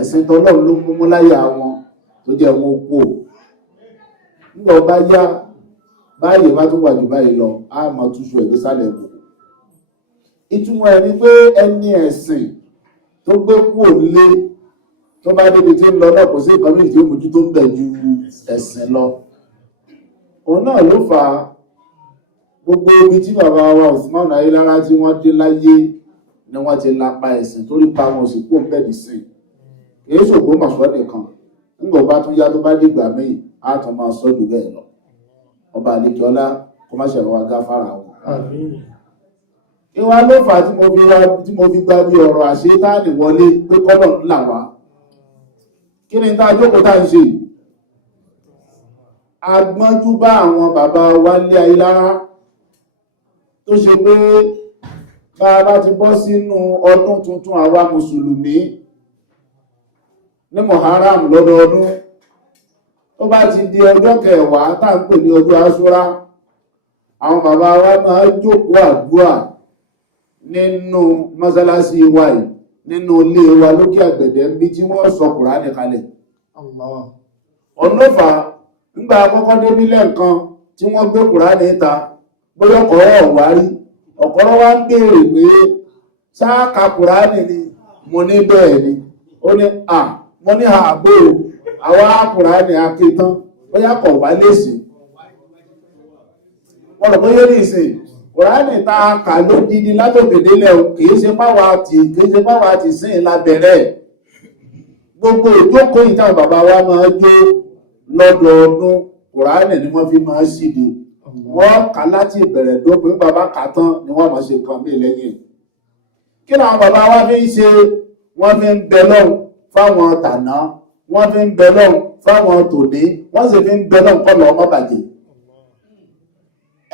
ẹ̀sìn tọ́lọ́run ló mú láyà wọn tó jẹ́ wọn kú. Nígbà bá yá báyìí bá tún wà jù báyìí lọ á máa túṣu ẹ̀ nísàlẹ̀ ẹ̀kọ́. Ìtumọ̀ ẹ̀ ni pé ẹni ẹ̀sìn tó gbé kúrò lé tó bá débi tí ń lọ náà kò sí nǹkan méjì tí ó mójú tó ń bẹ̀ ju ẹ̀sìn lọ. Òun náà ló fà á gbogbo ibi tí bàbá wa Usman Ayélára tí wọ́n dé láyé ni wọ́n ti lapa ẹ̀sìn torí pa wọn sì kó ń bẹ̀dì sí. Kìí ṣògbó mọ̀ṣọ́ nìkan nígbà bá tún yá tó bá dìgbà míì á tún máa sọ jù bẹ́ẹ̀ lọ. Ọba àlejòọlá kó má ṣẹ̀rọ wa gáfárà wọn. Ìwà ló fà á tí mo fi gba bí ọ̀rọ̀ àṣetáàní wọlé pé kọ́lọ̀ ńlá wa. Kí ni tá a jókòó tá ń ṣe? Agbọ́njú bá àwọn bàbá wa lé Ayélára tó ṣe pé bá a bá ti bọ́ sínú ọdún tuntun àwa mùsùlùmí ní Muharram lọ́dọọdún tó bá ti di ọjọ́ kẹwàá tá ń pè ní ọjọ́ Àṣúrà àwọn bàbá wa máa jókòó àdúrà nínú mọ́sálásí wa yìí nínú ilé wa lókè àgbẹ̀dẹ̀ bí tí wọ́n sọ Kùránì kalẹ̀. Ọ̀nọ́fà nígbà àkọ́kọ́ débílẹ̀ nǹkan tí wọ́n gbé Kùránì ta bóyá ọ̀kọ̀rọ̀ ọ̀wárí ọ̀kọ̀rọ̀ wá ń béèrè pé sáàkà Kùránì ni mo ní bẹ́ẹ̀ ni ó ní mo ní àbò àwọn Kùránì akétán bóyá kọ̀ wá lèsì wọ́n lọ bóyá ní ìsìn Kùránì ta kà ló dídí látòkèdélẹ̀ kìí ṣe páwà ti sìn lábẹ̀rẹ̀ gbogbo ìjókòó ìtàn bàbá wa máa jó lọ́dọọdún Kùránì ni wọ́n fi máa ṣìdí wọ́n kà láti ìbẹ̀rẹ̀ dópin bàbá kà tán ni wọ́n máa ṣe kan bí lẹ́yìn. Kí làwọn bàbá wa fi ń ṣe? Wọ́n fi ń bẹ lọ́hùn fáwọn tàná, wọ́n fi ń bẹ lọ́hùn fáwọn tòní, wọ́n sì fi ń bẹ lọ́hùn kọ́ lọ́ọ́ má bàjẹ́.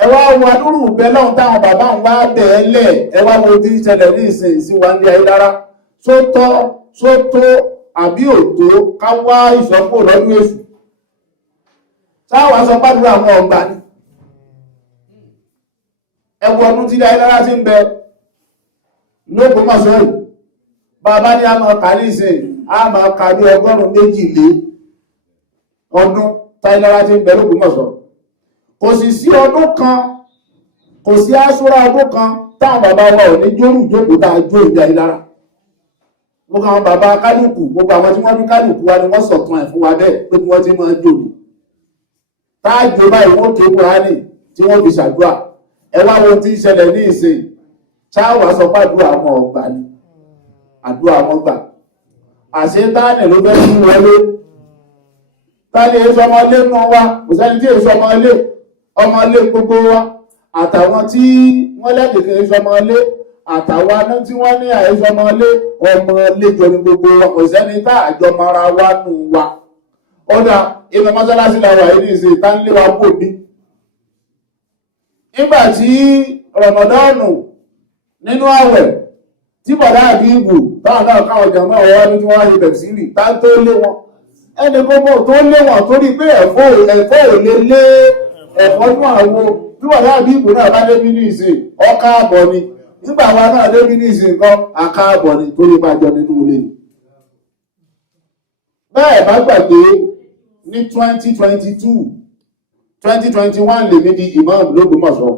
Ẹ wá wo adúrú bẹ lọ́hùn táwọn bàbá ń wá bẹ̀ẹ́ lẹ̀, ẹ wá wo tí ń ṣẹlẹ̀ ní ìsìn sí wa ní Ayélára. Sótó àbí òtó ká wá ìṣọ́pò lọ́dún èṣù. Sáwà sọ pàdúrà àwọn ọgbà ni. Ẹwọ ọdún tí Ayélára ti ń bẹ lóògùn mọ́sọ́ yìí. Bàbá ní a máa kà ní ìsìn, a máa kà ní 142 ọdún tí Ayélára ti ń bẹ lóògùn mọ́sọ́. Kò sì sí ọdún kan, kò sí Àṣúrà ọdún kan táwọn bàbá wa ò ní jórù jókòó tá a jó ìjà Ayélára. Gbogbo àwọn bàbá kálùkù, gbogbo àwọn tí wọ́n ní kálùkù wa ni wọ́n sọ̀tún ẹ̀ fún wa bẹ́ẹ̀ pé kí wọ́n ti máa jò ní. Táàjò báyìí wọ́n ké Kùránì tí wọ́n fi ṣàdúrà. Ẹ wá wo tí ń ṣẹlẹ̀ ní ìsìn. Ṣáwà sọ pàdúrà àwọn ọgbà ni. Àdúrà wọn gbà. Àṣetáàní ló fẹ́ sí wọlé. Táàní èso ọmọlé nù wa, kò sẹ́ni tí èso ọmọlé gbogbo wa. Àtàwọn tí wọ́n lẹ́dẹ̀kẹ́ èso ọmọlé, àtàwọn tí wọ́n ní àìsọ ọmọlé jọ ní gbogbo wa, kò sẹ́ni tá àjọ mara wa nù wa. Ọ̀dà inú mọ́sálásí làwà yìí ní ìsìn ìtánilé wa kò ní. Nígbà tí Rọ̀mọ̀dánù nínú àwẹ̀ tí bọ̀dá àbí ìgbò táwọn náà káwọn jàmọ́ ọ̀wọ́ ní tí wọ́n rí tẹ̀síìrì tá tó lé wọn. Ẹni gbogbo tó lé wọn torí pé ẹ̀fọ́ ò lè lé ẹ̀fọ́ ní àwọn tí bọ̀dá àbí ìgbò náà bá débi ní ìsìn ọkà àbọ̀ ni. Nígbà wa náà débi ní ìsìn kan àkà àbọ̀ ni torí pàjọ nínú ilé ni. Bẹ́ẹ̀ bá gbàgbé ní 2021 lè ní di imam l'Ógbómọ̀ṣọ́.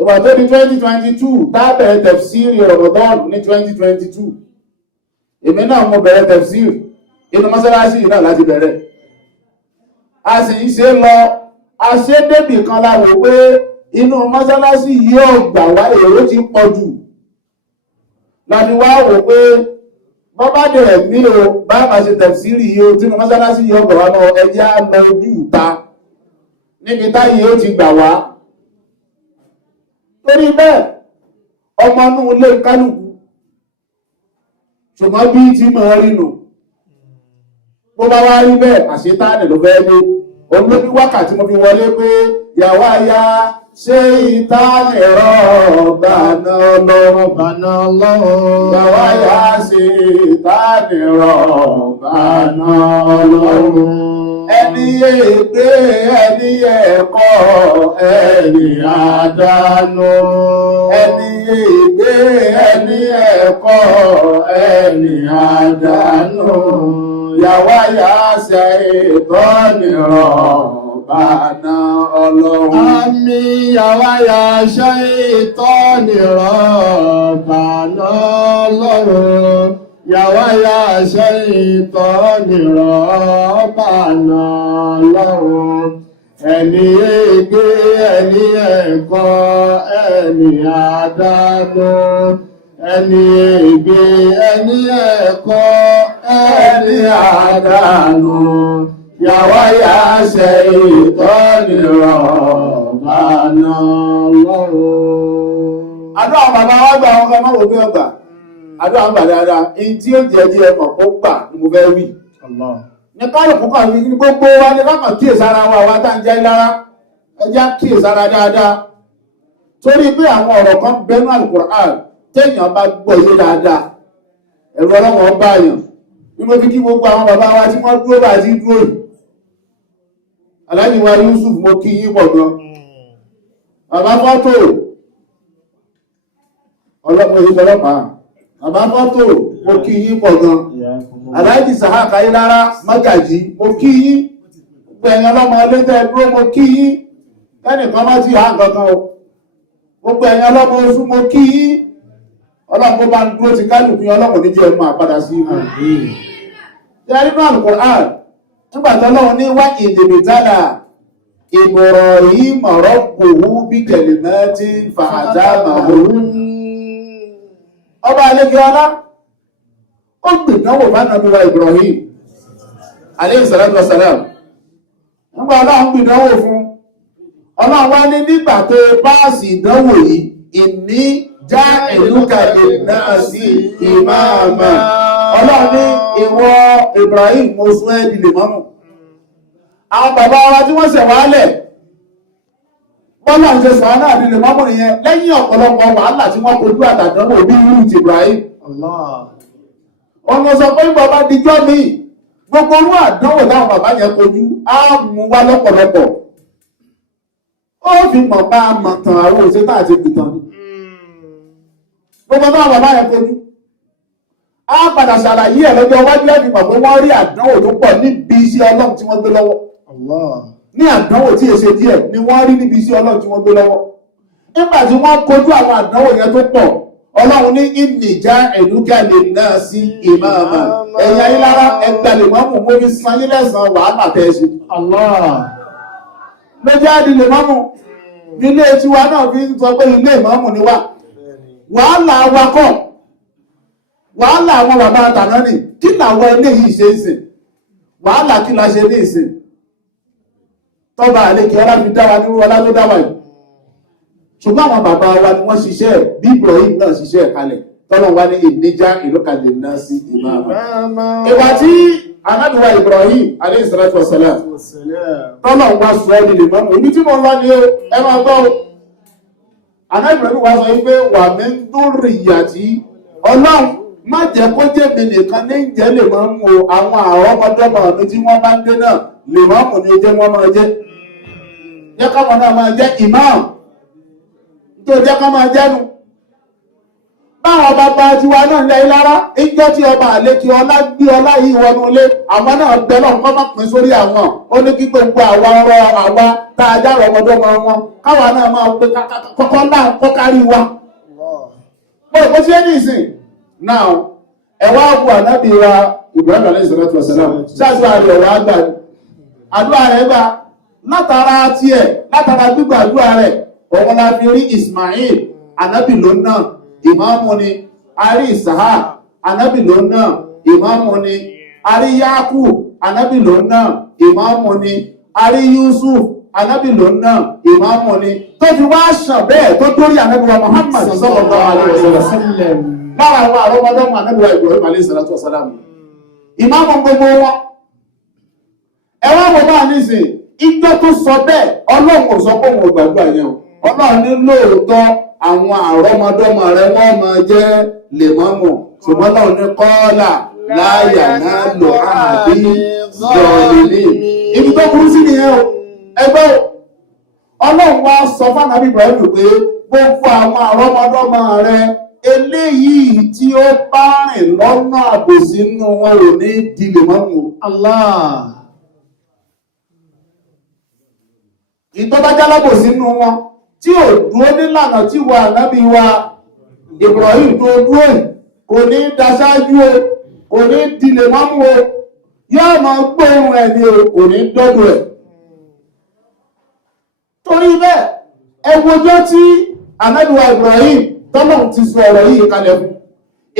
Ìgbà tó di 2022 tábẹ̀rẹ̀ tẹ̀fsíìrì Ramadan ní 2022. Èmi náà mo bẹ̀rẹ̀ tẹ̀fsíìrì inú mọ́sálásí náà láti bẹ̀rẹ̀. A sì ń ṣe lọ, a ṣe débì kan láwò pé inú mọ́sálásí yóò gbà wá èrò ti pọ̀ jù. Láti wá wò pé bọ́bá dẹ̀ mí o bá bá ṣe tẹ̀fsíìrì yìí o tí inú mọ́sálásí yóò gbà wá náà ẹjẹ́ á lọ ojú ìta níbi táyé ó ti gbà wá. Torí bẹ́ẹ̀ ọmọ inú ilé kálùkù ṣùgbọ́n bí tí mọ̀ rí nù bó bá wá rí bẹ́ẹ̀ àṣetáàní ló fẹ́ lé òun ló bí wákàtí mo fi wọlé pé yàwá ya ṣé ìtáàní rọ̀bàná lọ́rùn yàwá ya ṣé ìtáàní rọ̀bàná lọ́rùn ẹni ègbé ẹni ẹ̀kọ́ ẹni àdánù ẹni ègbé ẹni ẹ̀kọ́ ẹni àdánù yàwá yà ṣe ìtọ́nìrọ̀ bàná ọlọ́run. Àmì yàwá yà ṣe ìtọ́nìrọ̀ bàná ọlọ́run. Yàwá yà ṣe ìtọ́nìrọ̀ bàná ọlọ́run. Ẹni ègbé ẹni ẹ̀kọ́ ẹni àdánù. Ẹni ègbé ẹni ẹ̀kọ́ ẹni àdánù. Yàwá yà ṣe ìtọ́nìrọ̀ bàná ọlọ́run. Àdúrà àwọn bàbá wa gbà àwọn ọmọ òbí ọgbà. Àdúrà àwọn bàbá dáadáa. Èyí tí ó jẹ́ díẹ̀ mọ̀ kó gbà ni mo fẹ́ wí. Ní kálùkù kan ní gbogbo wa ní ká kàn kíyèsára wa wá tá ń jẹ́ lára. Ẹ jẹ́ kíyèsára dáadáa. Torí pé àwọn ọ̀rọ̀ kan bẹnu Al-Qur'an téèyàn bá gbọ́ yé dáadáa. Ẹ̀rù ọlọ́wọ́ bá yàn. Bí mo fi kí gbogbo àwọn bàbá wa tí wọ́n dúró bá ti dúró yìí. Aláàjì wa Yusuf mo kí yín pọ̀ gan. Bàbá fọ́tò ọlọ́pàá èyí tọ́lọ́pàá. Bàbá fọ́tò mo kí yín pọ̀ gan. Aláàjì Sàhákà Ìlara Mágàjí mo kí yín. Gbẹ̀yìn ọlọ́mọ ẹlẹ́tẹ̀ dúró mo kí yín. Kẹ́nìkan má ti há gangan o. Gbogbo ẹ̀yin ọlọ́mọ oṣù mo kí yín. Ọlọ́pàá bá ń dúró ti kálùkù ọlọ́pàá ní jẹ́ máa padà sí ìmọ̀. Ṣé nínú Al-Qur'an nígbà tó lọ́wọ́ ní wá ìdìbìtálà Ibrahim rabbuhu bí kalimatin fa'atamahu. Ọba alẹ́kẹ́ ọlá ó gbìdánwò bá nàbí wa Ibrahim alayhi salatu wassalam. Nígbà ọlọ́run gbìdánwò fún ọlọ́run wá ní nígbà tó páàsì ìdánwò yìí inni ja'iluka linnasi imama. Ọlọ́run ní ìwọ Ibrahim mo sún ẹ́ di lè mọ́mù. Àwọn bàbá wa tí wọ́n ṣẹ̀ wálẹ̀ bọ́lá ń ṣe sọ̀rọ̀ náà di lè mọ́mù nìyẹn lẹ́yìn ọ̀pọ̀lọpọ̀ wàhálà tí wọ́n kojú àtàdánwò bí irú ti Ibrahim. Ọ̀nà sọ pé bàbá dijọ́ mi gbogbo orú àdánwò táwọn bàbá yẹn kojú á mú wá lọ́pọ̀lọpọ̀. Ó fi mọ̀ bá mọ̀ tàn àwọn òṣèlú àti ìpìtàn ni. Gbogbo táwọn bàbá yẹn kojú a padà ṣàlàyé ẹ̀ lọ́jọ́ wájú ẹ̀mí pọ̀ pé wọ́n rí àdánwò tó pọ̀ níbi iṣẹ́ Ọlọ́run tí wọ́n gbé lọ́wọ́. Ní àdánwò tí èṣe díẹ̀ ni wọ́n rí níbi iṣẹ́ Ọlọ́run tí wọ́n gbé lọ́wọ́. Nígbà tí wọ́n kojú àwọn àdánwò yẹn tó pọ̀ Ọlọ́run ní inni ja'iluka linnasi imama. Ẹ̀yà Ìlara ẹgbẹ̀lẹ̀ mọ́mù mo fi san yín lẹ́san wàhálà tẹ́ ṣe. Ló jẹ́ àdìlẹ̀ mọ́mù nílé tiwa náà fi ń sọ pé ilé ìmọ̀mù ni wà. Wàhálà wakọ̀ wàhálà àwọn bàbá àtàná ní kí làwọn ilé yìí ṣe ń sìn wàhálà kí la ṣe ní ìsìn tọ́ba àlékè ọlá fi dára nírú ọlá tó dáwà yìí ṣùgbọ́n àwọn bàbá wa ni wọ́n ṣiṣẹ́ bí Ibrahim náà ṣiṣẹ́ kalẹ̀ tọ́lọ̀ wá ní ìníjà ìlúkàlẹ̀ náà sí ìmáàmà. Ìwà tí anábìwá Ibrahim alayhi salatu wassalam tọ́lọ̀ wá sọ ẹ́ nílé mọ́mù ibi tí mo lọ ní ẹ máa gbọ́ anábìwá wá sọ wípé wà mí ń dúró ìyàtí Ọlọ́run má jẹ́ kó jẹ́ mi nìkan ní ìjẹ́ lè máa mú àwọn àrọ́mọdọ́mọ mi tí wọ́n bá ń dé náà lè máa mú ní jẹ́ wọ́n máa jẹ́. Jẹ́ káwọn náà máa jẹ́ imam tó jẹ́ ká máa jẹ́nu. Báwọn bàbá tiwa náà lẹ́ Ìlara ìjọ tí ọba àlékí ọlá gbé ọlá yìí wọnú ilé àwọn náà bẹ náà kọ́ máa pín sórí àwọn ó ní kí gbogbo àwa ọ̀rọ̀ àwa tá a já àrọ́mọdọ́mọ wọn káwa náà máa pe kọ́kọ́ náà kọ́kárí wa. Mo rò pé ṣé ní ìsìn now ẹwà àbú ànábì wa Ibrahim alayhi salatu wassalam ṣáàtì àrí ọ̀rọ̀ àgbà àdúrà rẹ̀ gbà látara tiẹ̀ látara gbígbà àdúrà rẹ̀ ọ̀wọ́n la fi rí Ismail ànábì ló náà ìmáàmù ni a rí Ishaq ànábì ló náà ìmáàmù ni a rí Yakub ànábì ló náà ìmáàmù ni a rí Yusuf ànábì ló náà ìmáàmù ni tó fi wá ṣàn bẹ́ẹ̀ tó dórí ànábì wa Muhammad sallallahu alaihi wasallam lára àwọn àrọ́mọdọ́mọ ànábìwá Ibrahim alayhi salatu wassalam ìmáàmù gbogbo wọn ẹwà wọ́n bá nísìn ìjọ tó sọ bẹ́ẹ̀ Ọlọ́run ò sọ pé òun ò gbàdúrà yẹn o Ọlọ́run ní lóòótọ́ àwọn àrọ́mọdọ́mọ rẹ wọ́n máa jẹ́ lèmọ́mù ṣùgbọ́n Ọlọ́run ní qala la yanalu ahdi الظالمين. ibi tó burú sí nìyẹn o ẹgbẹ́ ọlọ́run wá sọ fún Ànábì Ibrahim pé gbogbo àwọn àrọ́mọdọ́mọ rẹ eléyìí tí ó bá rìn lọ́nà àbòsí nínú wọn ò ní dìlè mọ́mù Allah. ìtọ́bájálábòsí nínú wọn tí ò dúró nílànà tí wà Ànábì wa Ibrahim tó dúró kò ní daṣáájú o kò ní dìlè mọ́mù o yóò máa gbóhùn ẹ̀ ní o kò ní dọ́dọ̀ ẹ̀ torí bẹ́ẹ̀ ẹwọ́jọ́ tí Ànábì wa Ibrahim tọ́lọ́run ti sọ ọ̀rọ̀ yìí kalẹ̀ fún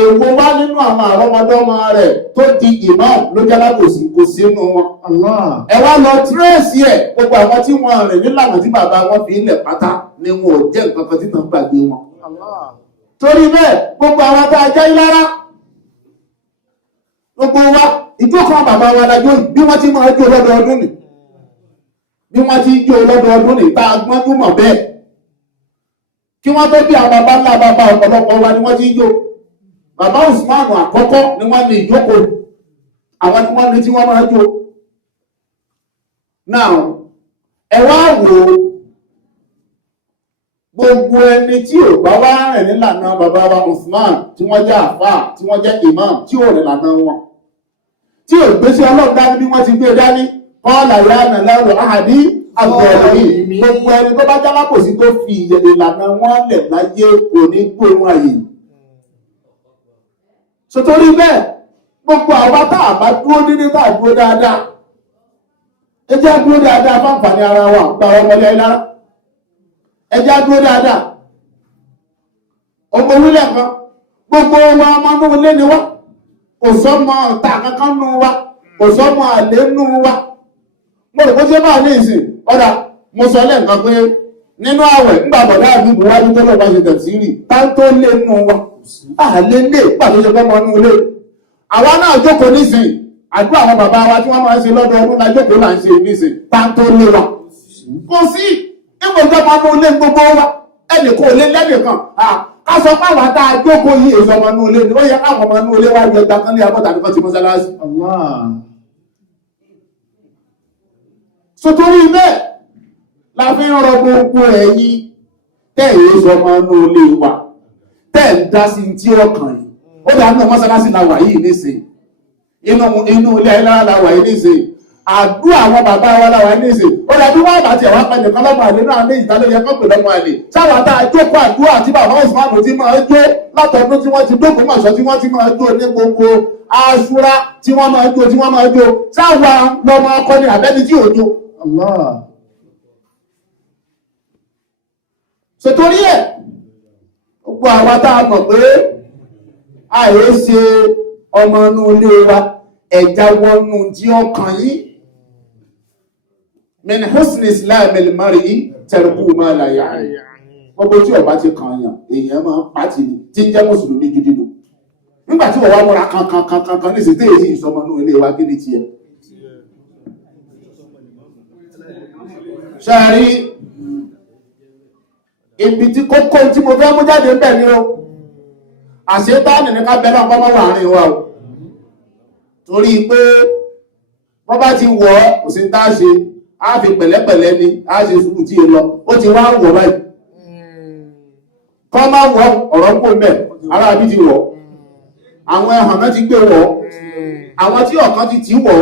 èwo wá nínú àwọn àrọ́mọdọ́mọ rẹ̀ tó di imam ló jálábòsí kò sí nínú wọn. ẹ wá lọ tírẹ́ẹ̀sì ẹ̀ gbogbo àwọn tí wọ́n rìn nílànà tí bàbá wọn fi ilẹ̀ pátá ni wọn ò jẹ́ nǹkan kan tí tàn gbàgbé wọn. torí bẹ́ẹ̀ gbogbo àwọn tá a jẹ́ lára gbogbo wa ìjókòó bàbá wa dájú bí wọ́n ti máa jó lọ́dọọdún nì bí wọ́n ti jó lọ́dọọdún nì tá a gbọ́njú mọ̀ bẹ́ẹ̀ kí wọ́n tó bí àwọn bàbá ńlá bàbá ọ̀pọ̀lọpọ̀ wa ni wọ́n ti jó bàbá Usman àkọ́kọ́ ni wọ́n ní ìjókòó àwọn ni wọ́n ní tí wọ́n máa jó now ẹ wá wò gbogbo ẹni tí ò bá wá rìn nílànà bàbá wa Usman tí wọ́n jẹ́ àfáà tí wọ́n jẹ́ imam tí ò rìn lànà wọn tí ò gbé sí ọlọ́run dání bí wọ́n ti gbé dání kọ́ọ̀lá ìyáàna lẹ́rọ àhàdí àgbọ̀rọ̀ yìí gbogbo ẹni tó bá jálábòsí tó fi ìlànà wọn lẹ̀ láyé kò ní gbóhùn àyè sotori bẹ́ẹ̀ gbogbo àwa tá a bá dúró dédé tá a dúró dáadáa ẹ jẹ́ dúró dáadáa fáǹfààní ara wa gba ọmọlẹ́ lára ẹ jẹ́ dúró dáadáa ọmọ orílẹ̀ kan gbogbo ọmọ inú ilé ni wá kò sọ́mọ ọ̀tá kankan nù wa kò sọ́mọ àlè nù wa mo rò pé ṣé máa ní ìsìn ọ̀dà mo sọ lẹ́ǹkan pé nínú àwẹ̀ nígbà bọ̀dá àbí buhari tó lọ́ọ́ bá ṣe tẹ̀síìrì táńtó lé nù wa àlè lè pàtó ṣe fọ́mọ inú ilé àwa náà jókòó nísìn àdúrà àwọn bàbá wa tí wọ́n máa ń ṣe lọ́dọọdún la jókòó là ń ṣe nísìn táńtó lé wa kò sí ìwòjọ́ máa mú ilé gbogbo wa ẹnì kò lé lẹ́nìkan ká sọ pé àwọn tá a jókòó yìí èso ọmọ inú ilé ni ó yẹ káwọn ọmọ inú ilé wá ju ẹgbà kan lé abọ́ tàbí kan ti mọ́sálásí. sotori bẹ́ẹ̀ la fi ń rọ gbogbo ẹ̀yin tẹ́ èyí sọ ọmọ inú ilé wa tẹ́ ń dá sí tí ọkàn yìí ó dà nínú mọ́sálásí la wà yìí nísìn inú ilé ayélujára la wà yìí nísìn àdúrà àwọn bàbá wa la wà yìí nísìn ó dàbí wọn bá tiẹ̀ wá pẹ́ nìkan lọ́mọ àlè náà ní ìdálóyè kọ́pẹ̀ lọ́mọ àlè sáwọn tá a jókòó àdúrà tí bàbá Usman ti máa jó látọdún tí wọ́n ti dókòó mọ̀ṣọ́ tí wọ́n ti máa jó ní gbogbo Àṣúrà tí wọ́n máa jó tí wọ́n máa jó sáwọn lọ́mọ ọkọ ní àbẹ́ni tí ò jó. sotori ẹ̀ gbogbo àwa tá a mọ̀ pé àyè ṣe ọmọ inú ilé wa ẹ̀já wọnú tí ó kàn yín min husni islam al-mar'i tarku ma la ya'ni gbogbo tí ọba ti kàn yàn èèyàn máa pàtì ní tí ń jẹ́ mùsùlùmí gidi nù nígbà tí wọ́n wá múra kankan ní ìsìté èyí ìsọmọ inú ilé wa kí ni tiẹ̀ ṣáàrí ibi tí kókó tí mo fẹ́ mú jáde ń bẹ̀ ní o àṣetáàni ní ká bẹ́lá ọkọ́ mọ́wàá àárín wa o torí pé wọ́n bá ti wọ̀ ọ́ kò sí tá a ṣe á fi pẹ̀lẹ́pẹ̀lẹ́ ni á ṣe sùúrù tí ì lọ ó ti wá wọ̀ báyìí kọ́ máa wọ̀ ọ̀rọ̀ ń pò mẹ́ ara bí ti wọ̀ àwọn ẹ̀hàn náà ti gbé wọ̀ àwọn tí ọ̀kan ti tì wọ̀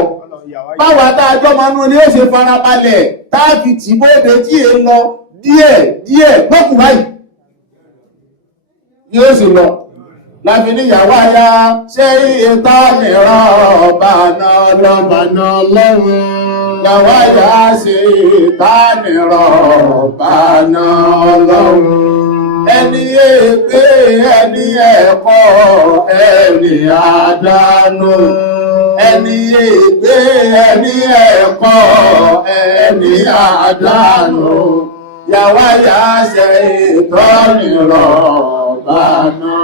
báwa tá a jọ máa nú ilé ṣe farabalẹ̀ tá a fi tì bóde tí ì lọ díẹ̀ gbọ́kù báyìí yóò sì lọ láfi níyàwó ayá ṣe ìta nìran ọ̀bàna ọlọ́run yàwó ayá ṣe ìta nìran ọ̀bàna ọlọ́run ẹni ègbé ẹni ẹ̀kọ́ ẹni àdánù ẹni ègbé ẹni ẹ̀kọ́ ẹni àdánù yàwó ayá ṣe ìta nìran ọ̀bàna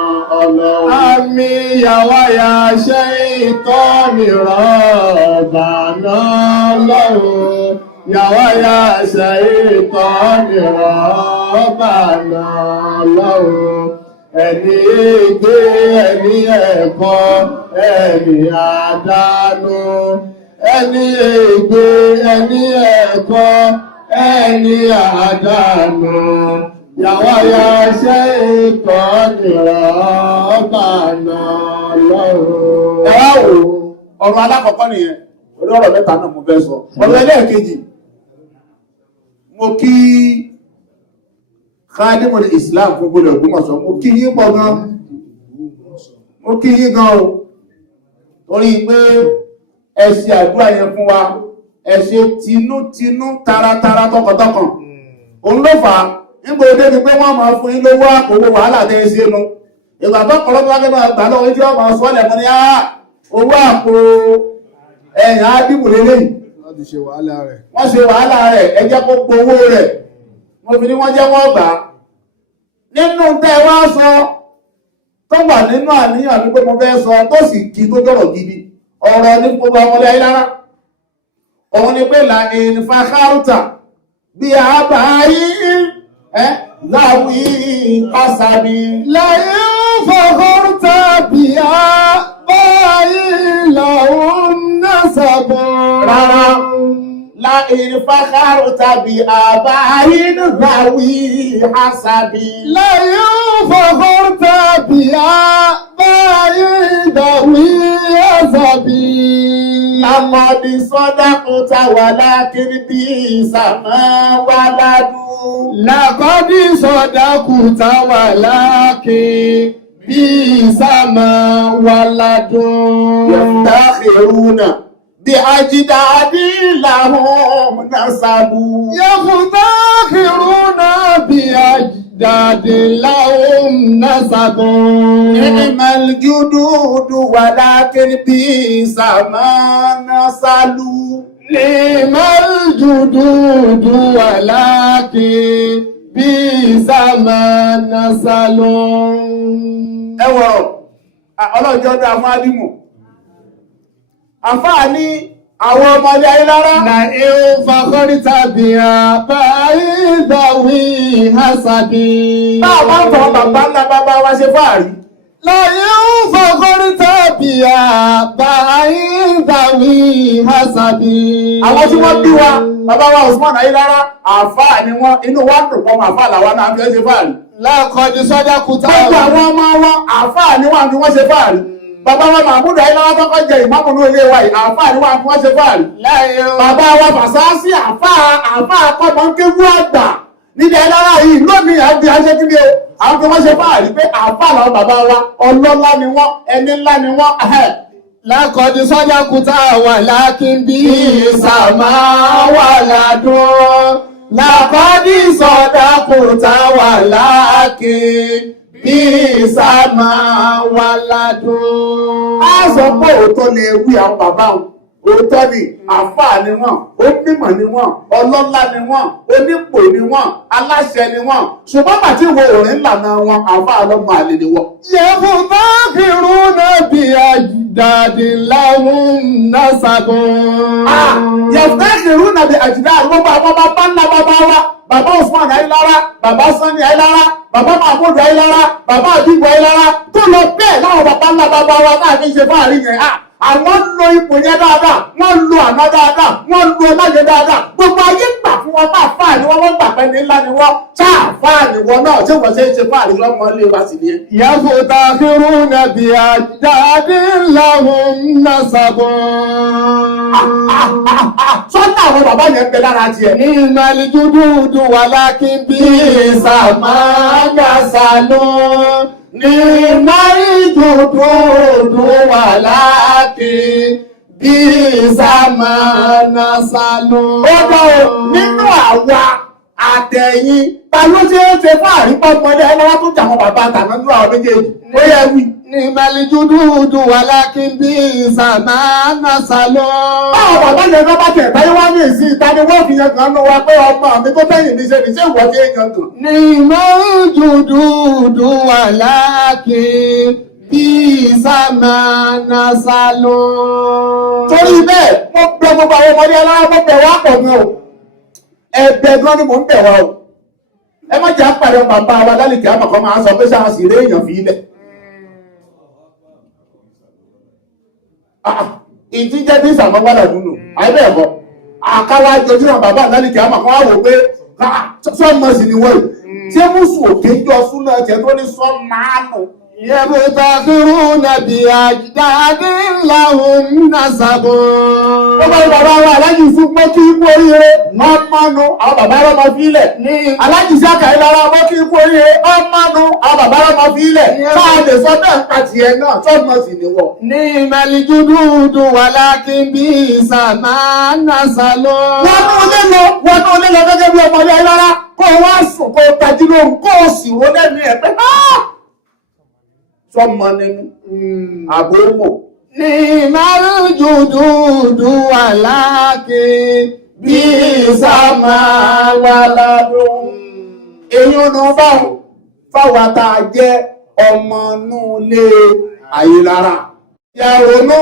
ọlọ́run. Àmì yàwá ya ṣe ìtọ́ mìíràn ọ̀bàna ọlọ́run. Yàwá ya ṣe ìtọ́ mìíràn ọ̀bàna ọlọ́run. Ẹni ègbé ẹni ẹ̀kọ́ ẹni àdánù. ẹni ègbé, ẹni ẹ̀kọ́, ẹni àdánù. Yàwá ya ṣe ìkọ́ nìrọ̀ ọba náà lọ́rùn. Ẹ wá wò ọ̀rọ̀ alákọ̀ọ́kọ́ nìyẹn, orí ọ̀rọ̀ mẹ́ta náà mo fẹ́ sọ. Ọ̀rọ̀ ẹlẹ́ẹ̀kejì, mo kí Khadimul Islam fún gbọ́dọ̀ Ògbómọ̀ṣọ́, mo kí yín pọ̀ gan, mo kí yín gan o, torí pé ẹ ṣe àdúrà yẹn fún wa, ẹ ṣe tinútinú taratara tọkàntọkàn. Òun ló fà á nígbà òde ni pé wọ́n máa fún yín lówó àpòwò wàhálà tẹ́ ẹ ṣe nu. Ìgbà tó kọ̀lọ́tọ́ wákẹ́ máa gbà lọ́wọ́ tí wọ́n máa sọ ọ́lẹ̀ mọ́ ní owó àpò ẹ̀yìn ádìmù lélẹ́yìn. Wọ́n ti ṣe wàhálà rẹ̀. Wọ́n ṣe wàhálà rẹ̀, ẹ jẹ́ kó gbowó rẹ̀. Mo fi ní wọ́n jẹ́ wọ́n gbà á. Nínú tẹ́ wá sọ tó wà nínú àníyàn ní pé mo fẹ́ sọ tó sì kí tó jọ̀rọ̀ gidi. Ọ̀rọ̀ ní gbogbo ọmọdé ayé lára. Òun ni pé là ń fa kárùtà bí a bá yí láwí kásábí. Lẹ́yìn fọ̀kọ́rùtà bí a bá yí lọ́wọ́ náà sàbọ̀. Rárá. لئن فخرت بآبائنا ذوي حسب لئن فخرت بآبائنا ذوي حسب لقد صدقت ولكن بئس ما ولدوا لقد صدقت ولكن بئس ما ولدوا يفتخرون بأجداد لهم نسبوا يفتخرون بأجداد لهم نسبوا نعم الجدود ولكن بئس ما نسلوا نعم الجدود ولكن بئس ما نسلوا. ẹ wọ̀ ọlọ́jọ́ dá fún Ádìmù àfáà ní àwọn ọmọdé ayé lára. Na ìhùn fàkọ́rítà bí a bá ìdáwí hasabi. Táà bá ń tọ́ bàbá ńlá bàbá wa ṣe fáàrí. Na ìhùn fàkọ́rítà bí a bá ìdáwí hasabi. Àwọn tí wọ́n bí wa, bàbá wa Usman ayé lára, àfáà ni wọ́n, inú wa dùn pọ̀ mọ́ àfáà làwọn náà fi ṣe fáàrí. Lákọ̀ọ́dí sọ́jà kúta. Gbogbo àwọn ọmọ wọn, àfáà ni wọ́n fi wọ́n ṣe fáàrí. Bàbá wa Mahmoud Ayélára tọ́kọ́ jẹ ìmáàmù ní ilé wa yìí, àfáà ni wọ́n fi wọ́n ṣe fáàrí. Bàbá wa Fàṣásí àfáà kọ́mọ ń kéwú àgbà níbi Ayélára yìí lónìí àbí aṣẹ́kíní o. Àwọn fi wọ́n ṣe fáàrí pé àfáà làwọn bàbá wa, ọlọ́lá ni wọ́n, ẹni ńlá ni wọ́n. Lákọ̀ọ́dí sọ́jà kúta wà lákín bí ìsàmà wà ládùn. Lákọ̀ọ́dí sọ́jà kúta wà lákín bí ìsàmà wà ládùn. A sọ pé òótọ́ ni ewì àwọn bàbá wọn, òótọ́ ni àfáà ni wọ́n, onímọ̀ ni wọ́n, ọlọ́lá ni wọ́n, onípò ni wọ́n, aláṣẹ ni wọ́n, ṣùgbọ́n bàtí ìwọ òrìn ńlànà wọn àfáà lọ́mọ àlè ni wọ́n. Yẹ̀fù bá kìrún náà bí àjìdàdì láwọn náà sàbọ̀n. Yẹ̀fù náà bí àjìdàdì wọ́n bá àwọn bàbá ńlá bàbá wa. Bàbá Usman Ayélára, bàbá Sani Ayélára, bàbá Mahmoud Ayélára, bàbá Àdìbò Ayélára, tó lọ bẹ́ẹ̀ láwọn bàbá ńlá bàbá wa náà fi ṣe fáàrí yẹn. Àwọn lo ipò yẹn dáadáa, wọ́n lo àná dáadáa, wọ́n lo ọláyẹ dáadáa. Gbogbo ayé gbà fún wọn bá fáà ni wọ́n gbà pẹ́ ní ńlá ni wọ́n. Táà fáà ni wọ́n náà tí wọ́n ṣe ń ṣe fáàrí lọ́mọ ilé wa sì ni. Yẹ̀fù tàkìrún náà bí àjìdàdì láwọn náà sàbọ̀n. Sọ́nà àwọn bàbá yẹn ń bẹ lára tiẹ̀. Ní ìmọ̀lì dúdú wà lákín bí ìsàmà gàṣàlú. Ní ìmọ̀lì dúdú wà lákín bí ìsàmà gàṣàlú. Ó lọ nínú àwa àtẹ̀yìn ta ló ṣe é ṣe fún àrípọ̀pọ̀dé ẹlọ́wọ́ tó jà wọn bàbá àtàná nínú àwọn méjèèjì. Ó yẹ wí. Ní ìmọ̀lì dúdú wà lákín bí ìsàmà gàṣàlú. Báwọn bàbá yẹn lọ́ bá tẹ̀ báyé wá ní ìsìn ìta ni wọ́n fi yan kan nù wa pé ọmọ mi tó tẹ̀yìn mi ṣe ní ṣé ìwọ ti yan kan. Ní ìmọ̀lì dúdú wà lákín bí ìsàmà gàṣàlú. Torí bẹ́ẹ̀ mo bẹ̀ gbogbo àwọn ọmọdé aláwọ̀ mo bẹ̀ wá pọ̀ gan o. Ẹ̀bẹ̀ gan ni mò ń bẹ̀ wá o. Ẹ má jẹ́ àpàdé bàbá wa lálìkí àmọ̀kọ́ máa sọ pé sáà sì rí èèyàn fi ilẹ̀. ìjíjẹ́ tí ìsàmọ́gbádà dúnú àìbẹ̀ ẹ̀kọ́ àkáwà jọjú náà bàbá àdálìkì àmà kan wá wò pé sọ́mọ́sì ni wọ́n yìí tí mùsùn òkè jọ súnà jẹ́ tó ní sọ́mánù يبتغون بأجداد لهم نسب. Ó bá bàbá wa alájì fún mọ́ kí ikú oríire ọmọnù àwọn bàbá rẹ̀ máa fi ilẹ̀. Alájì sí àkàrí lára mọ́ kí ikú oríire ọmọnù àwọn bàbá rẹ̀ máa fi ilẹ̀. Sáà lè sọ bẹ́ẹ̀ pàtì ẹ̀ náà sọ́mọ́ sì ni wọ̀. Ní ìmẹ̀lìjúdúdú wà lákí bí ìsàmà násàlọ́. Wọ́n ní olé lọ gẹ́gẹ́ bí ọmọdé lára kó wá sùn kó tají lóhùn kó sì wó lẹ́nu ẹ̀ pé sọ́mọ nínú àbómò. Ní ìmẹ̀lìjúdúdú wà lákí bí ìsàmà wà ládùn. Èyí ọ̀nà báwọn fáwọn tá a jẹ́ ọmọ inú ilé Àyèlára. Ìyá ronú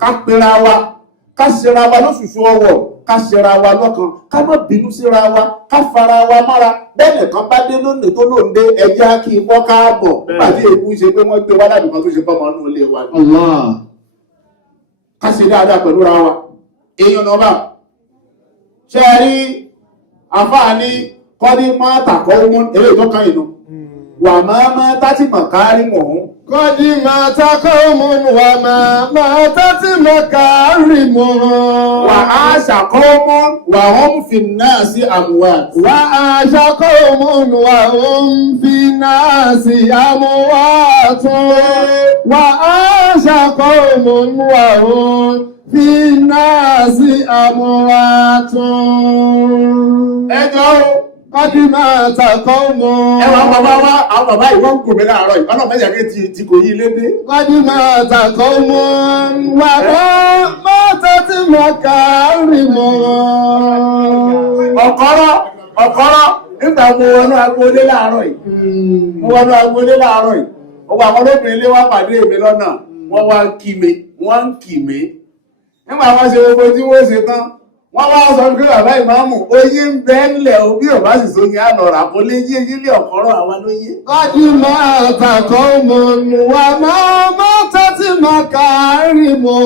ká pera wa, ká ṣera wa lóṣùṣù ọwọ̀, ká ṣera wa lọ́kan, ká má bínú síra wa, ká fara wa mára. Bẹ́ẹ̀ni kan bá dé lónìí tó lóǹde ẹjẹ́ kí wọ́n káàbọ̀. Nígbàtí èkú ṣe pé wọ́n gbé wá láti kan tó ṣe fọ́mọ inú ilé wa. Ká ṣe dáadáa pẹ̀lú ra wa. Èèyàn náà bá. Ṣé ẹ rí àfáà ní kọ́dí máa tàkọ́ mú eré ìtọ́ka ìnú. Wà máa tátì màkárí mọ̀ ọ́n. Kọ́dí máa takọ́ mú wà máa tátì màkárí mọ̀ ọ́n. Wà á ṣàkọ́ mú wà wọ́n fi náà sí àmúwà. Wà á ṣàkọ́ mú wà wọ́n fi náà sí àmúwà tún. Wà á ṣàkọ́ mú wà wọ́n fi náà sí àmúwà tún. Ẹjọ́ Kọ́dí máa takọ́ mú. Ẹwà bàbá wa, àwọn bàbá ìwọ́n kò mí láàárọ̀ ìbánà mẹ́jà kí ti kò yí lédé. Kọ́dí máa takọ́ mú. Wà máa tẹ́tí màkárí mọ̀. Ọ̀kọ́rọ́ nígbà mo wọnú agboolé láàárọ̀ yìí. Ọgbà àwọn olóbìnrin ilé wá pàdé èmi lọ́nà, wọ́n wá ń kí mi. Nígbà wọ́n ṣe gbogbo tí wọ́n ṣe tán, wọ́n wá sọ pé bàbá ìmáàmù oyé ń bẹ ńlẹ̀ òbí ọ̀bá sì so yẹn àlọ́ra kó lé yé nílé ọ̀kọ́rọ̀ àwọn lóyé. Kọ́dí máa takọ́ mú. Wà máa tẹ́tí màkárí mọ̀.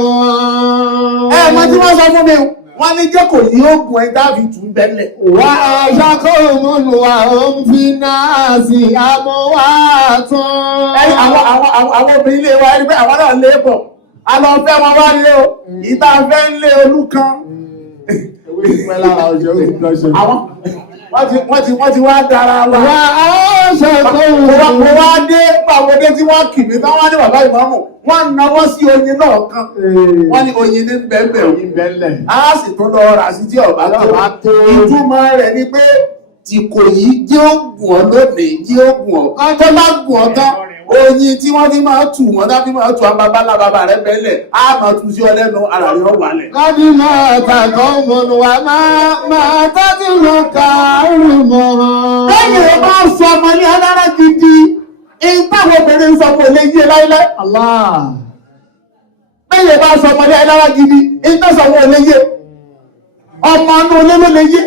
Mọ tí wọ́n sọ fún mi, wọ́n ní jẹ́ kò yí oògùn ẹ̀ dábì tún bẹ́lẹ̀. Wà á ṣàkọ́ mú wà ó ń fi náà sí àmúwà tún. Àwọn obìnrin ilé wa ẹni pé àwọn náà lé bọ̀. A lọ fẹ́ wọn wá lé o, ìta fẹ́ ń lé olúkan. Wọ́n ti wá dára wa. Wà á ṣàkọ́ mú. Mo wá dé pàwọ́dé tí wọ́n kì mí tán wá ní bàbá ìmáàmù. Wọ́n náwọ́ sí oyin náà kan. Wọ́n ní oyin ní bẹ́ẹ̀bẹ̀. A sì tún lọ rà sí tí ọ̀bá tó. Ìtumọ̀ rẹ̀ ni pé tí kò yí jí ó gùn ọ́ lónìí, jí ó gùn ọ́. Tó bá gùn ọ́ tán, oyin tí wọ́n fi máa tù wọ́n dá fi máa tù àwọn bàbá rẹ̀ bẹ́lẹ̀, á máa tù sí ọ lẹ́nu ara rẹ̀ ó wálẹ̀. Kọ́dí máa takọ́ mú wà máa tẹ́tí màkárí mọ̀. Lẹ́yìn rẹ̀ bá sọ ọmọ ní alára gidi, ìtàwọn obìnrin sọ fún olè yé láíláí. Lẹ́yìn bá sọ ọmọ ní alára gidi, ìtàwọn fún olè yé. Ọmọ inú olé ló lè yé.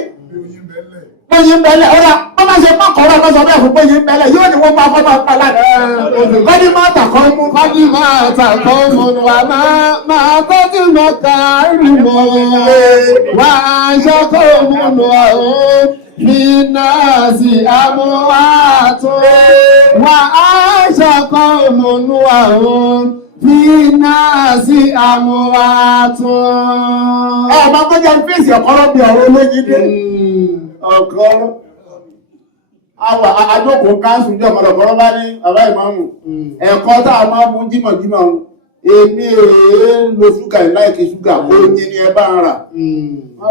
Bóyin bẹ̀lẹ̀ ọ̀rá, wọ́n máa ṣe pọ́kọ̀ọ́rọ̀ lọ́sọ bẹ́ẹ̀ fún bóyin bẹ̀lẹ̀ yóò ní wọ́n máa fọ́ máa pàlá rẹ̀. Kọ́dí máa tàkọ́ mú. Kọ́dí máa takọ́ mú wà máa tẹ́tí màkárí mọ̀. Wà á ṣàkọ́ mú wà ó fi náà sí àmúwà tún. Wà á ṣàkọ́ mú wà ó fi náà sí àmúwà tún. Ọmọ tó jẹ́ fèsì ọ̀kọ́rọ̀ bí ọ̀rọ̀ olóyin dé. Ọ̀kọ́rọ̀. Àjókòó káńsù jọ ọmọdọ̀kọ́rọ̀ bá ní bàbá ìmáàmù. Ẹ̀kọ́ tá a máa mú jímọ̀jímọ̀ èmi èé lo ṣúgà ìláìkì ṣúgà oyin ni ẹ bá ń rà.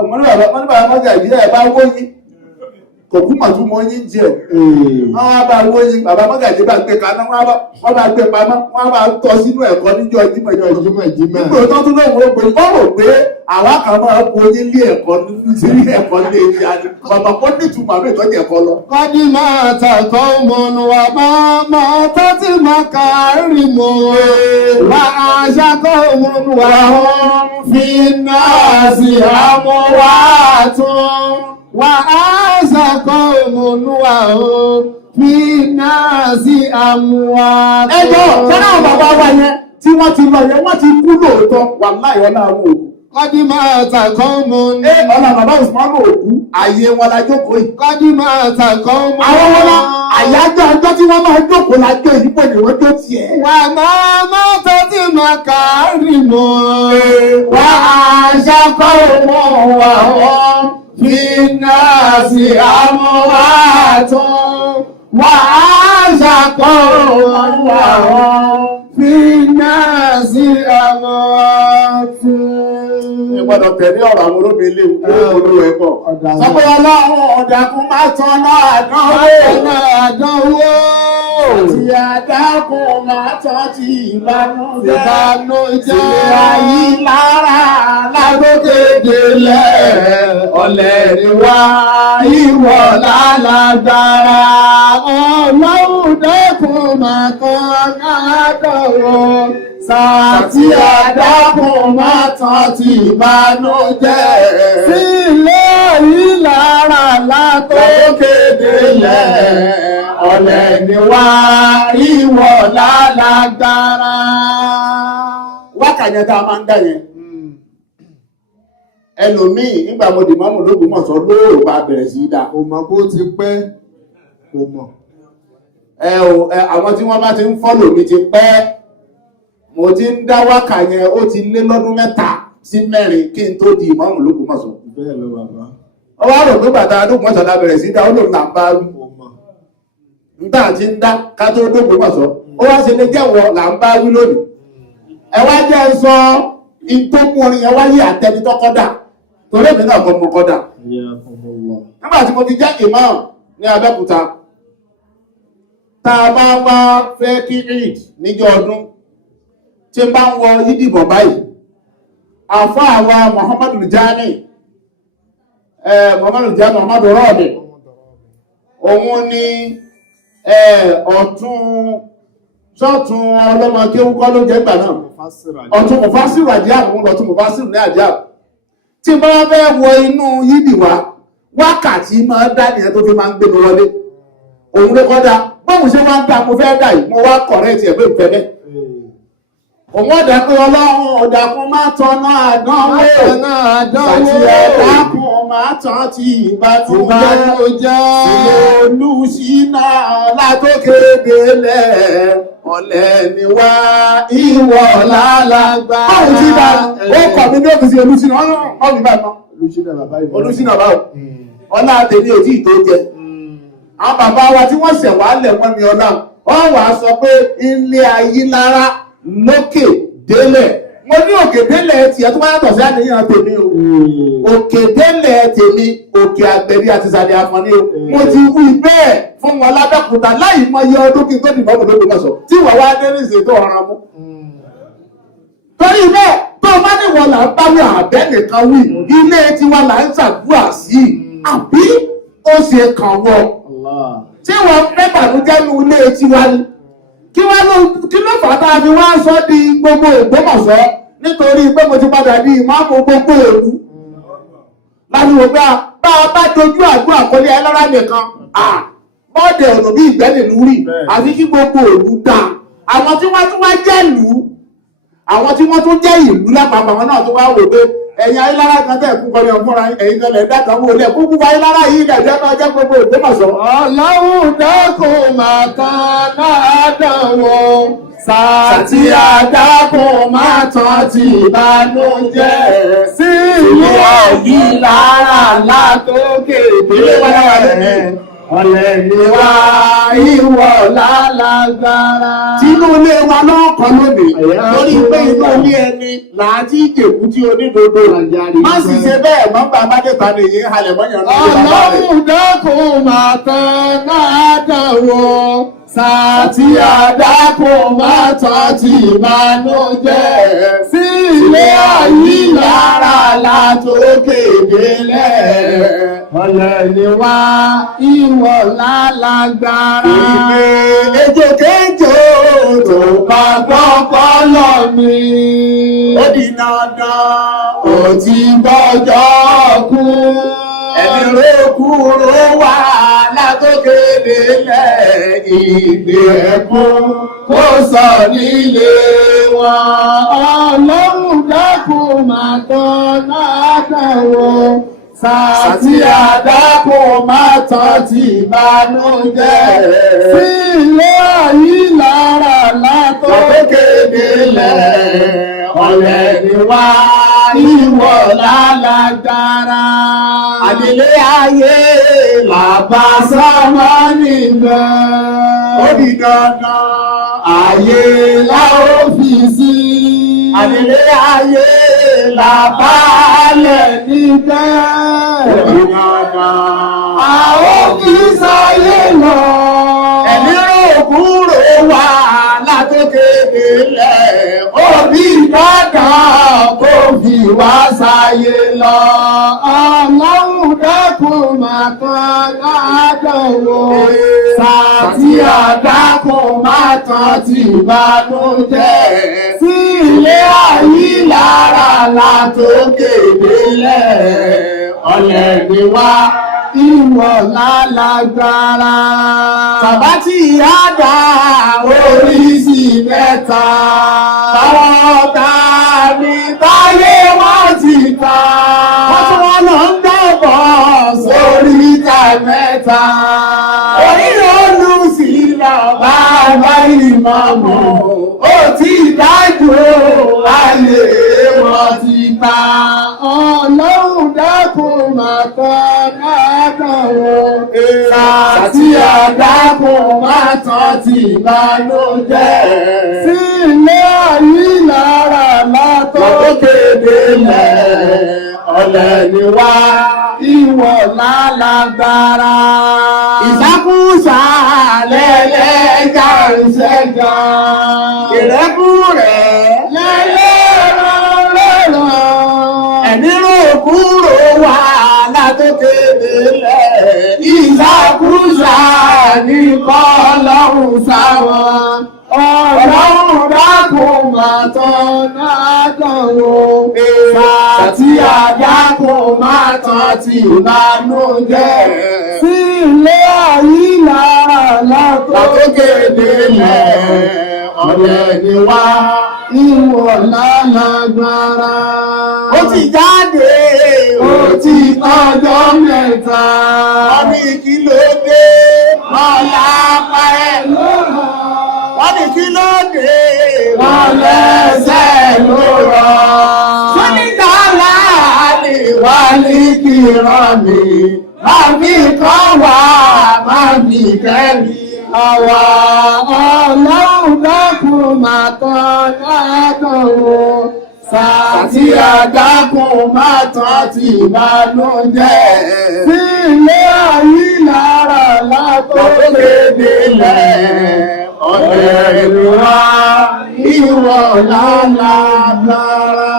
Wọ́n ní bàbá mọ́jà ìdílé ẹ bá wóyin. Kò kú mọ̀ tún mọ́ yín jẹ́. Wọ́n bá wóyin, bàbá mọ́jà ìdílé bá gbé kaná, wọ́n bá gbé pamọ́, wọ́n bá tọ́ sínú ẹ̀kọ́ níjọ́ jímọ̀. Nígbà tó tún lóun ó pè wọ́n rò pé àwa kan máa kó oyin lé ẹ̀kọ́ nítorí ẹ̀kọ́ lé ní adé. Bàbá kó nítumọ̀ àbí ìtọ́jú ẹ̀kọ́ lọ. Kọ́dí máa takọ́ mú wà máa tẹ́tí màkárí mọ̀. Wà á ṣàkọ́ mú wà ó fi náà sí àmúwà tún. Wà á ṣàkọ́ mú wà ó fi náà sí àmúwà tún. Ẹjọ́ sọ́nà bàbá wa yẹn tí wọ́n ti lọ yẹn wọ́n ti kú lóòótọ́ wàláhì ọlá àwọn òkú. Kọ́dí máa tàkọ́ mọ́ ní. Ọlá bàbá Usman òkú ààyè wọn la jókòó yìí. Kọ́dí máa tàkọ́ mọ́. Àwọn ọmọ àyájọ́ ọjọ́ tí wọ́n máa jókòó la jó yìí pé ni wọ́n jó tiẹ̀. Wà máa mọ́ tó ti máa kárì mọ́. Wà á ṣàkọ́ wọn wà wọ́n fi náà sí àmúwàtọ́. Wà á ṣàkọ́ wọn wà wọ́n fi náà sí àmúwàtọ́. Ìgbọ́dọ̀ tẹ̀lé ọ̀rọ̀ àwọn olóbi ilé olówó ẹ̀kọ́. Sọ́pọ̀ ọlọ́run ọ̀dàkùn máa tán náà àdánwò. Àti àdákùn máa tán ti ìbànújẹ́. Sílẹ̀ ayé lára lágbókèdélẹ̀. Ọ̀lẹ ni wá ìwọ̀ lálágbára. Ọlọ́run dẹ́kun máa tán náà àdánwò. Sàtí àdákùn máa tán ti ìbànújẹ́. Sílẹ̀ yìí lára látòkèdélẹ̀. Ọ̀lẹ ni wá ìwọ̀ lálágbára. Wákàyẹ tá a máa ń dá yẹn. Ẹlòmíì nígbà mo dì mọ́mù l'Ógbómọ̀ṣọ́ lóòrò bá bẹ̀rẹ̀ sí í dá. Kò mọ̀ kó ti pẹ́, kò mọ̀. Àwọn tí wọ́n bá ti ń fọ́lò mi ti pẹ́. Mo ti ń dá wákà yẹn ó ti lé lọ́dún 3 sí 4 kí n tó di ìmọ̀mù l'Ógbómọ̀ṣọ́. Bẹ́ẹ̀ lọ bàbá. Ọwọ́ rò pé bàtà l'Ógbómọ̀ṣọ́ la bẹ̀rẹ̀ sí dá ó lòun là ń bá wí. Nígbà tí ń dá ká tó l'Ógbómọ̀ṣọ́ ó wá ṣe lè jẹ́wọ́ là ń bá wí lónìí. Ẹ wá jẹ́ sọ ìtọ́kùn orin yẹn wáyé àtẹnitọ́kọ́dà torí èmi náà kọ́ mọ́ kọ́dà. Nígbà tí mo ti jẹ́ ìmáàmù ní Abẹ́òkúta tá a bá wá fẹ́ kí Eid níjọ́ ọdún tí bá ń wọ yídìbọ̀ báyìí àfáà wa Muhammadu Jami Muhammadu Rọ́ọ̀dẹ̀ òun ni ọ̀tún sọ́tún ọlọ́mọ kí ó kọ́ ló jẹ́ gbà náà ọ̀tún mufasiru àdíàbù ń lọ́tún mufasiru ní àdíàbù tí bá wá fẹ́ wọ inú yídìwá wákàtí máa dá nìyẹn tó fi máa ń gbé mi wọlé òun ló kọ́ dá bọ́ọ̀mù ṣe wá ń dá mo fẹ́ dá yìí mo wá kọ̀rẹ́ẹ̀tì ẹ̀ pé ìfẹ́ bẹ́ẹ̀. Òun ọ̀dà pé ọlọ́run ọ̀dàkùn máa tọ́nà àdánwò. Àti ẹ̀dàkùn máa tán ti ìbànújẹ́. Ilé olùsínà látòkèdélẹ̀. Ọ̀lẹ ni wá ìwọ̀ lálágbára. Báwo ti bá ó kọ̀ mí ní òfìsí olùsínà ọ̀rùn bá mọ́. Olùsínà báwo. Ọlá tèmi ò tí ì tó jẹ. Àwọn bàbá wa tí wọ́n ṣẹ̀ wá lẹ̀ wọ́n ní ọlá. Wọ́n wàá sọ pé ilé ayé lára lókè délẹ̀. Mo ní òkè délẹ̀ tí ẹ tó bá yàtọ̀ sí àníyàn tèmi o. Òkè délẹ̀ tèmi, òkè àgbẹ̀rí àti ìsàlẹ̀ àfọ̀ní o. Mo ti wí bẹ́ẹ̀ fún wọn lábẹ́kúta láì mọ iye ọdún kí n tó dìbọn mọ̀ l'Ógbómọ̀ṣọ́ tí wà wá dé nìṣe tó ọ̀ràn mú. Torí bẹ́ẹ̀ tó bá ní wọn là ń bá wí àbẹ́ nìkan wí, ilé tiwa là ń ṣàdúrà sí àbí ó ṣe kàn wọ. Tí wọ́n fẹ́ bànújẹ́ nu ilé tiwa ni. Kí ló fàtà fi wá sọ di gbogbo Ògbómọ̀ṣọ́ nítorí pé mo ti padà di ìmáàmù gbogbo èlú. Láti wò pé bá a bá dojú àdúrà kọ́lé ẹlọ́rà nìkan, bọ́ọ̀dẹ̀ ọ̀nà bí ìgbẹ́nìlú rí, àfi kí gbogbo èlú dá. Àwọn tí wọ́n tún wá jẹ́ ìlú, àwọn tí wọ́n tún jẹ́ ìlú lápapọ̀ àwọn náà tó wá wò pé ẹ̀yin ayélujára kan tẹ̀ kú kọ́ni ọ̀fúnra ẹ̀yin kan lẹ̀ dákan wò lẹ̀ kúkú fún ayélujára yìí lẹ̀ jẹ́ máa jẹ́ gbogbo Ògbómọ̀ṣọ́. Ọlọ́run dákun máa tán náà dánwò. Sàtí àdákùn máa tán ti ìbànújẹ́. Sí ìlú ayé lára látòkèdélẹ̀. Ọ̀lẹ ni wá ìwọ̀ lálágbára. Tínú ilé wa lọ́kàn lónìí, lórí pé inú ilé ẹni láti ìjẹ̀kú tí onídodo. Má sì ṣe bẹ́ẹ̀ mọ́ bá bá dẹ̀ta lè yí halẹ̀ mọ́yàn lórí bàbá rẹ̀. Ọlọ́run dákun máa tán náà dánwò. Sàtí àdákùn máa tán ti ìbànújẹ́. Sí ilé ayé lára látòkèdélẹ̀. Ọ̀lẹ ni wá ìwọ̀ lálágbára. Ejò kéjò tó bá gbọ́kọ́ lọ mi. Ó di dandan, ó ti gbọ́jọ́ kú. ẹni rókúrò wà látòkèdè lẹ̀ ìgbé ẹ̀kún kó sọ nílé wọn. Ọlọ́run dákun máa tán látàwọ̀. Sàtí àdákùn máa tán ti ìbànújẹ́. Sí ilé ayé lára Látòkèdè lẹ̀ ọ̀lẹ ni wá ìwọ̀ lálágbára. Àdílé ayé làbá sọ́mọ́ níbẹ̀. Ó di dandan ayé la ó fi sí. Àdílé ayé làbá lẹ̀ níbẹ̀. Ó di dandan a ó fi sáyé lọ. Ẹ̀mí rògbòrò wà látòkèdè lẹ̀. Ó di dandan kó fi wá sáyé lọ. Ọlọ́run dákun máa tán látàwọ̀. Sàtí àdákùn máa tán ti ìbànújẹ́. Sí Ilé ayé lára látòkèdè lẹ̀ ọ̀lẹ ni wá ìwọ̀ lálágbára. Bàbá tí ìyá dá oríṣi mẹ́ta. Báwọn ọ̀tá mi táyé wọ́n ti ta. Wọ́n tún wọ́n lọ ń dọ̀bọ̀ sórí ìta mẹ́ta. Orí olùsí lọ bá ìmọ̀mù. Ó ti dájú ayé wọ́n ti ta. Ọlọ́run dákun máa tán látàwọ̀. Sàtí àdákùn máa tán ti ìbànújẹ́. Sí ilé ayé lára Látòkèdè lẹ̀ ọ̀lẹ ni wá ìwọ̀ lálágbára. ìsákúsà lẹ́lẹ́jà ìṣẹ́jà. Ìrẹ́kúrẹ́ lẹ́lẹ́rọ̀. ẹni rògbòrò wà látòkèdè lẹ̀. Ìsákúsà ní kọ́lọ́run sáwọn. Ọlọ́run dákun máa tán látàwọ̀. Sàtí àdákùn máa tán ti ìbànújẹ́. Sí ilé ayé lára Látòkèdè lẹ̀ ọ̀lẹ ni wá ìwọ̀ lálágbára. ó ti jáde Ó ti tọ́jọ́ mẹ́ta. wọ́n ní kí ló dé lọ́la pa ẹ̀ lọ́la. wọ́n ní kí ló dé Wọ́n lẹ́sẹ̀ ló rọ̀. sọ́nìtàlá ni wà ní kí rán mi máa fi kọ́ wá máa fi kẹ́mi. Àwa Ọlọ́run dákun máa tán látàwọ̀. Sàtí àdákùn máa tán ti ìbànújẹ́. Sí ilé ayé lára Látòkèdè lẹ̀ ọ̀lẹ ni wá ìwọ̀ lálágbára.